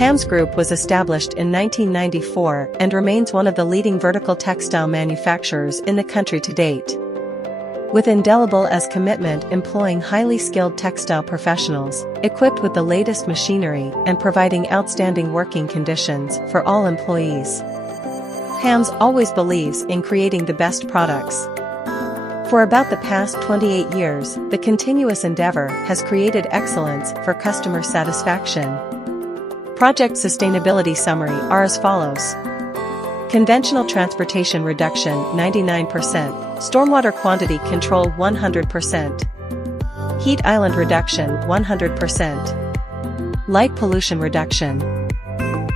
Hams Group was established in 1994 and remains one of the leading vertical textile manufacturers in the country to date. With indelible as commitment employing highly skilled textile professionals, equipped with the latest machinery and providing outstanding working conditions for all employees. Hams always believes in creating the best products. For about the past 28 years, the continuous endeavor has created excellence for customer satisfaction. Project sustainability summary are as follows. Conventional transportation reduction 99%, stormwater quantity control 100%, heat island reduction 100%, light pollution reduction,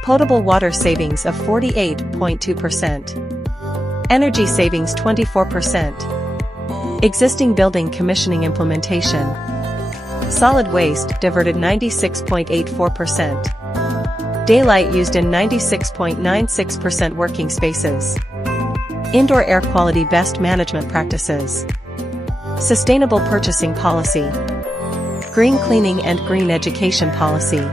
potable water savings of 48.2%, energy savings 24%, existing building commissioning implementation, solid waste diverted 96.84%, daylight used in 96.96% working spaces, indoor air quality best management practices, sustainable purchasing policy, green cleaning and green education policy.